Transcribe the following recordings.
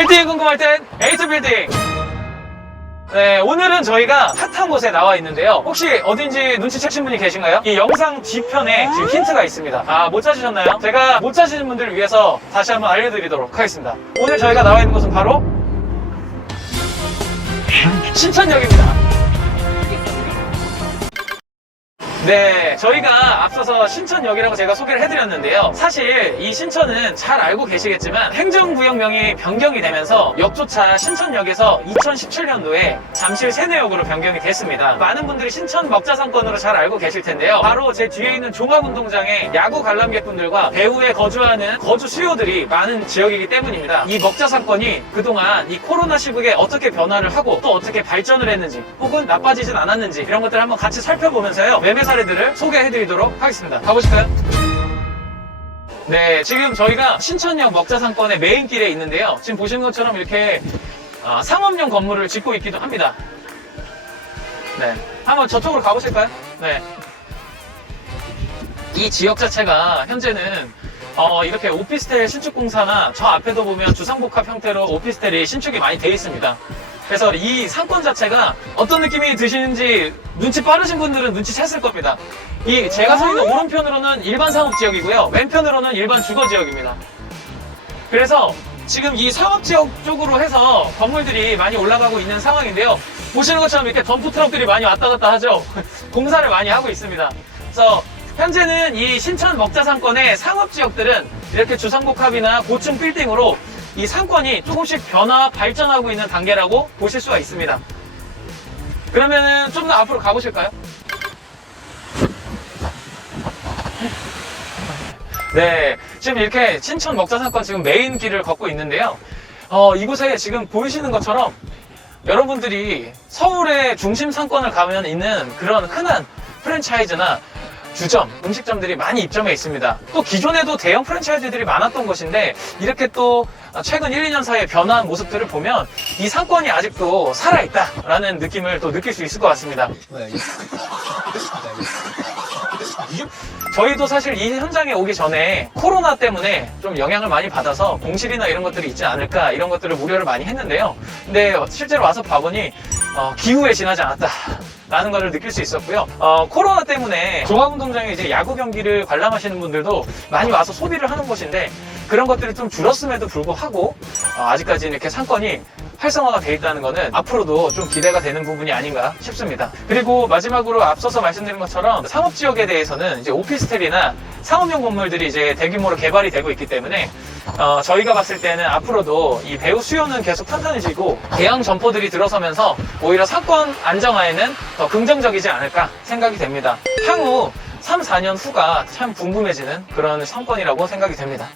빌딩 궁금할 땐 에이트 빌딩. 네, 오늘은 저희가 핫한 곳에 나와 있는데요. 혹시 어딘지 눈치채신 분이 계신가요? 이 영상 뒤편에 지금 힌트가 있습니다. 아, 못 찾으셨나요? 제가 못 찾으신 분들을 위해서 다시 한번 알려드리도록 하겠습니다. 오늘 저희가 나와 있는 곳은 바로 신천역입니다. 네, 저희가 앞서서 신천역이라고 제가 소개를 해드렸는데요. 사실 이 신천은 잘 알고 계시겠지만 행정구역명이 변경이 되면서 역조차 신천역에서 2017년도에 잠실 세내역으로 변경이 됐습니다. 많은 분들이 신천 먹자상권으로 잘 알고 계실 텐데요. 바로 제 뒤에 있는 종합운동장에 야구 관람객분들과 배후에 거주하는 거주 수요들이 많은 지역이기 때문입니다. 이 먹자상권이 그동안 이 코로나 시국에 어떻게 변화를 하고 또 어떻게 발전을 했는지 혹은 나빠지진 않았는지 이런 것들을 한번 같이 살펴보면서요. 매매 사례들을 소개해드리도록 하겠습니다. 가보실까요? 네, 지금 저희가 신천역 먹자상권의 메인길에 있는데요. 지금 보시는 것처럼 이렇게 상업용 건물을 짓고 있기도 합니다. 네, 한번 저쪽으로 가보실까요? 네, 이 지역 자체가 현재는 이렇게 오피스텔 신축 공사나 저 앞에도 보면 주상복합 형태로 오피스텔이 신축이 많이 되어 있습니다. 그래서 이 상권 자체가 어떤 느낌이 드시는지 눈치 빠르신 분들은 눈치챘을 겁니다. 이 제가 서 있는 오른편으로는 일반 상업지역이고요. 왼편으로는 일반 주거지역입니다. 그래서 지금 이 상업지역 쪽으로 해서 건물들이 많이 올라가고 있는 상황인데요. 보시는 것처럼 이렇게 덤프트럭들이 많이 왔다 갔다 하죠. 공사를 많이 하고 있습니다. 그래서 현재는 이 신천 먹자상권의 상업지역들은 이렇게 주상복합이나 고층 빌딩으로 이 상권이 조금씩 변화, 발전하고 있는 단계라고 보실 수가 있습니다. 그러면은 좀 더 앞으로 가보실까요? 네, 지금 이렇게 신천 먹자상권 지금 메인 길을 걷고 있는데요. 이곳에 지금 보이시는 것처럼 여러분들이 서울의 중심 상권을 가면 있는 그런 흔한 프랜차이즈나 주점, 음식점들이 많이 입점해 있습니다. 또 기존에도 대형 프랜차이즈들이 많았던 것인데 이렇게 또 최근 1, 2년 사이에 변화한 모습들을 보면 이 상권이 아직도 살아있다라는 느낌을 또 느낄 수 있을 것 같습니다. 저희도 사실 이 현장에 오기 전에 코로나 때문에 좀 영향을 많이 받아서 공실이나 이런 것들이 있지 않을까 이런 것들을 우려를 많이 했는데요. 근데 실제로 와서 봐보니 기후에 지나지 않았다. 라는 것을 느낄 수 있었고요. 코로나 때문에 종합운동장에 이제 야구 경기를 관람하시는 분들도 많이 와서 소비를 하는 곳인데 그런 것들이 좀 줄었음에도 불구하고 아직까지 이렇게 상권이 활성화가 돼 있다는 것은 앞으로도 좀 기대가 되는 부분이 아닌가 싶습니다. 그리고 마지막으로 앞서서 말씀드린 것처럼 상업지역에 대해서는 이제 오피스텔이나 상업용 건물들이 이제 대규모로 개발이 되고 있기 때문에 저희가 봤을 때는 앞으로도 이 배후 수요는 계속 탄탄해지고 대형 점포들이 들어서면서 오히려 상권 안정화에는 더 긍정적이지 않을까 생각이 됩니다. 향후 3, 4년 후가 참 궁금해지는 그런 상권이라고 생각이 됩니다.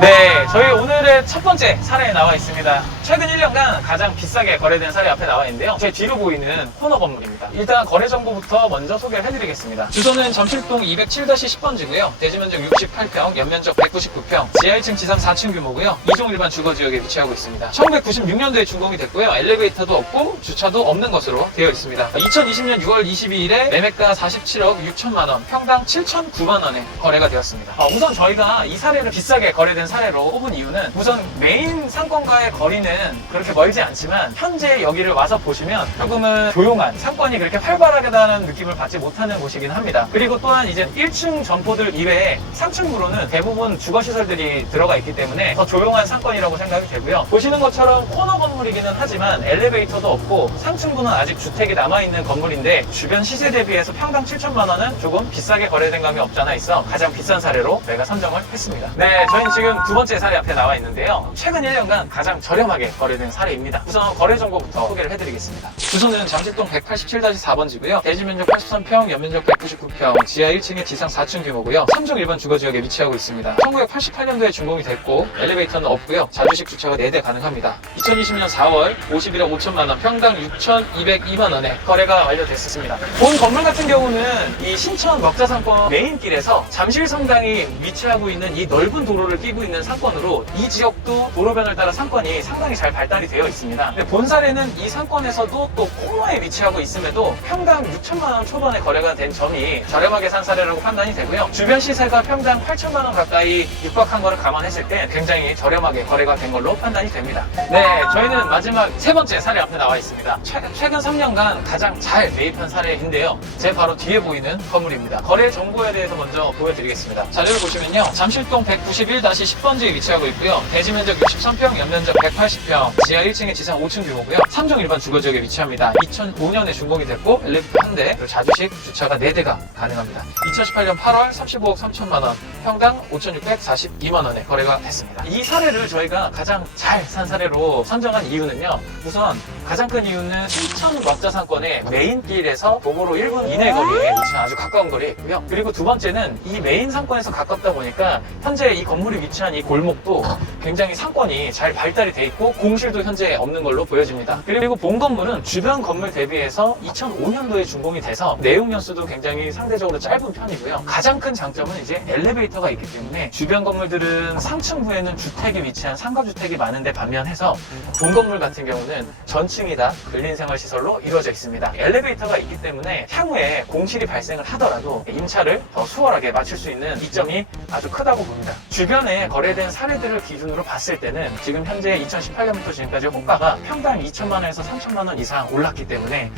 네, 저희 오늘의 첫 번째 사례에 나와 있습니다. 최근 1년간 가장 비싸게 거래된 사례 앞에 나와 있는데요. 제 뒤로 보이는 코너 건물입니다. 일단 거래 정보부터 먼저 소개를 해드리겠습니다. 주소는 잠실동 207-10번지고요. 대지면적 68평, 연면적 199평, 지하 1층 지상 4층 규모고요. 2종 일반 주거지역에 위치하고 있습니다. 1996년도에 준공이 됐고요. 엘리베이터도 없고 주차도 없는 것으로 되어 있습니다. 2020년 6월 22일에 매매가 47억 6천만 원, 평당 7,009만 원에 거래가 되었습니다. 우선 저희가 이 사례를 비싸게 거래된 사례로 뽑은 이유는 우선 메인 상권과의 거리는 그렇게 멀지 않지만 현재 여기를 와서 보시면 조금은 조용한 상권이 그렇게 활발하다는 느낌을 받지 못하는 곳이긴 합니다. 그리고 또한 이제 1층 점포들 이외에 3층부로는 대부분 주거시설들이 들어가 있기 때문에 더 조용한 상권이라고 생각이 되고요. 보시는 것처럼 코너 건물이기는 하지만 엘리베이터도 없고 3층부는 아직 주택이 남아있는 건물인데 주변 시세 대비해서 평당 7천만 원은 조금 비싸게 거래된 감이 없잖아 있어 가장 비싼 사례로 저희가 선정을 했습니다. 네, 저희는 지금 두 번째 사례 앞에 나와 있는데요. 최근 1년간 가장 저렴하게 거래된 사례입니다. 우선 거래 정보부터 소개를 해드리겠습니다. 주소는 잠실동 187-4번지고요. 대지면적 83평, 연면적 199평, 지하 1층에 지상 4층 규모고요. 3종 일반 주거지역에 위치하고 있습니다. 1988년도에 준공이 됐고 엘리베이터는 없고요. 자주식 주차가 4대 가능합니다. 2020년 2020년 4월 51억 5천만 원, 평당 6,202만 원에 거래가 완료됐었습니다. 본 건물 같은 경우는 이 신천 먹자상권 메인길에서 잠실성당이 위치하고 있는 이 넓은 도로를 끼고 있는 상권으로 이 지역도 도로변을 따라 상권이 상당히 잘 발달이 되어 있습니다. 근데 본사례는 이 상권에서도 또 코너에 위치하고 있음에도 평당 6천만 원 초반에 거래가 된 점이 저렴하게 산 사례라고 판단이 되고요. 주변 시세가 평당 8천만 원 가까이 육박한 거를 감안했을 때 굉장히 저렴하게 거래가 된 걸로 판단이 됩니다. 네, 저희는 마지막 세 번째 사례 앞에 나와 있습니다. 최근 3년간 가장 잘 매입한 사례인데요. 제 바로 뒤에 보이는 건물입니다. 거래 정보에 대해서 먼저 보여드리겠습니다. 자료를 보시면요. 잠실동 191-10번지에 위치하고 있고요. 대지 면적 63평, 연면적 180평, 지하 1층에 지상 5층 규모고요. 3종 일반 주거지역에 위치합니다. 2005년에 준공이 됐고 엘리베이터 1대, 그리고 자주식 주차가 4대가 가능합니다. 2018년 8월 35억 3천만 원, 평당 5,642만 원에 거래가 됐습니다. 이 사례를 저희가 가장 잘 산 사례로 선정한 이유는요. 우선 가장 큰 이유는 신천 먹자상권의 메인길에서 도보로 1분 이내 거리에 위치한 아주 가까운 거리에 있고요. 그리고 두 번째는 이 메인 상권에서 가깝다 보니까 현재 이 건물이 위치한 이 골목도 굉장히 상권이 잘 발달이 돼 있고 공실도 현재 없는 걸로 보여집니다. 그리고 본 건물은 주변 건물 대비해서 2005년도에 준공이 돼서 내용 연수도 굉장히 상대적으로 짧은 편이고요. 가장 큰 장점은 이제 엘리베이터가 있기 때문에 주변 건물들은 상층부에는 주택이 위치한 상가주택이 많은데 반면해서 본 건물 같은 경우는 전층이 다 근린생활시설로 이루어져 있습니다. 엘리베이터가 있기 때문에 향후에 공실이 발생을 하더라도 임차를 더 수월하게 마칠 수 있는 이점이 아주 크다고 봅니다. 주변에 거래된 사례들을 기준으로 봤을 때는 지금 현재 2018년부터 지금까지 호가가 평당 2천만 원에서 3천만 원 이상 올랐기 때문에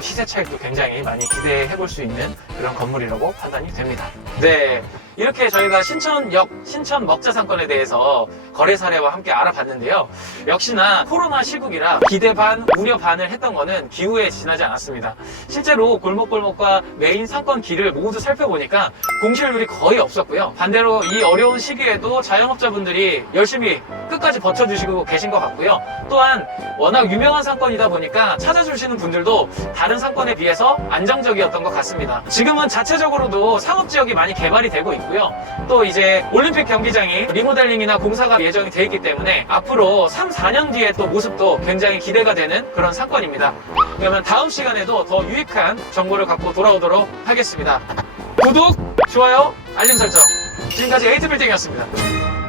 시세 차익도 굉장히 많이 기대해 볼 수 있는 그런 건물이라고 판단이 됩니다. 네, 이렇게 저희가 신천역, 신천 먹자상권에 대해서 거래 사례와 함께 알아봤는데요. 역시나 코로나 시국이라 기대 반, 우려 반을 했던 거는 기우에 지나지 않았습니다. 실제로 골목골목과 메인 상권 길을 모두 살펴보니까 공실률이 거의 없었고요. 반대로 이 어려운 시기에도 자영업자분들이 열심히 끝까지 버텨주시고 계신 것 같고요. 또한 워낙 유명한 상권이다 보니까 찾아주시는 분들도 다른 상권에 비해서 안정적이었던 것 같습니다. 지금은 자체적으로도 상업지역이 많이 개발이 되고 있고요. 또 이제 올림픽 경기장이 리모델링이나 공사가 예정이 돼 있기 때문에 앞으로 3, 4년 뒤에 또 모습도 굉장히 기대가 되는 그런 상권입니다. 그러면 다음 시간에도 더 유익한 정보를 갖고 돌아오도록 하겠습니다. 구독, 좋아요, 알림 설정. 지금까지 에이트빌딩이었습니다.